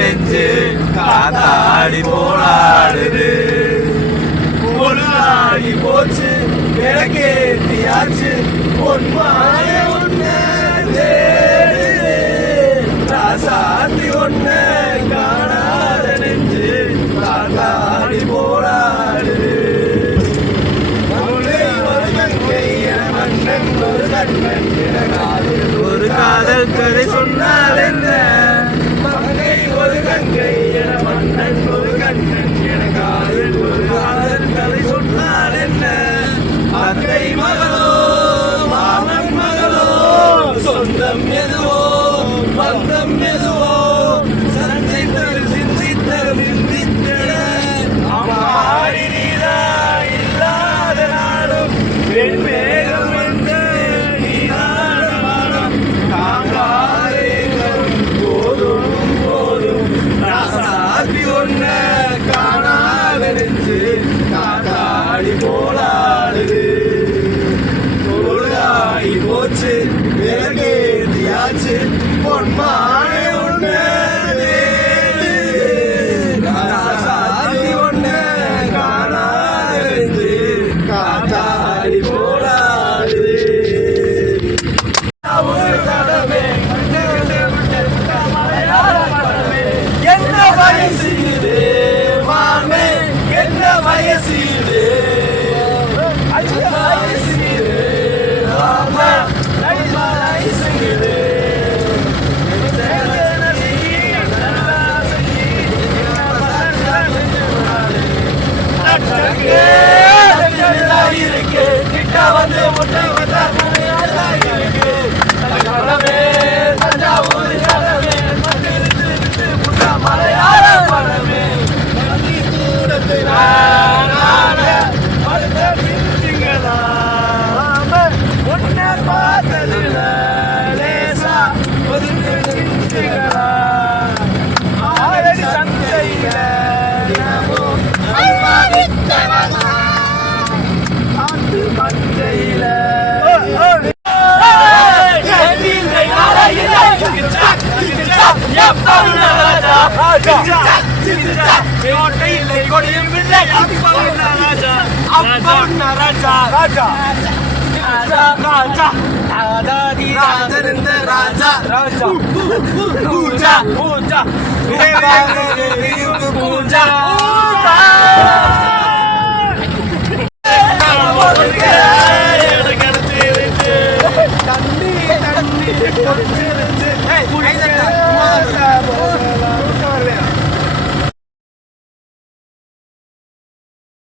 நெஞ்சு காத்தாடி போலாடுது. பொருளாடி போச்சு எனக்கேத்தியாச்சு பொன்மாய ஒண்ணு ராசாத்தி ஒண்ணு காணாத நெஞ்சு காத்தாடி போலாடுது. ஒரு காதல் கதை சொன்னால் என்ன மங்கை ஒரு கங்கை என மன்னன் ஒரு கண்ணன் என காதல் ஒரு காதல் கதை சொன்னால் என்ன அத்தை மகளோ மாமன் மகளோ சொந்தம் எதுவோ பந்தம் எதுவோ சந்தித்தல் சிந்தித்தல் நிந்தித்தல அம்மாடி நீதா இல்லாத நாளும் வெண்மேகம் காத்தாடி போலாடுது. பொருளாகி போச்சு விலகேதியாச்சு பொன்மானே ஒண்ணு ராசாத்தி ஒண்ணு காணாது காத்தாடி போலாடுது. என்ன வயசு இது மாமே என்ன வயசு இது வயசு இது ஆமா வயசு இது இருக்கு கிட்ட வந்து முட்டை வந்தா இருக்கு தஞ்சாவூர் கலவே மலையாள பழமே தூரத்து ஒன்ன பார்த்ததுல லேசா ஆரடி சந்தையில ஆத்து மந்தையில ராஜா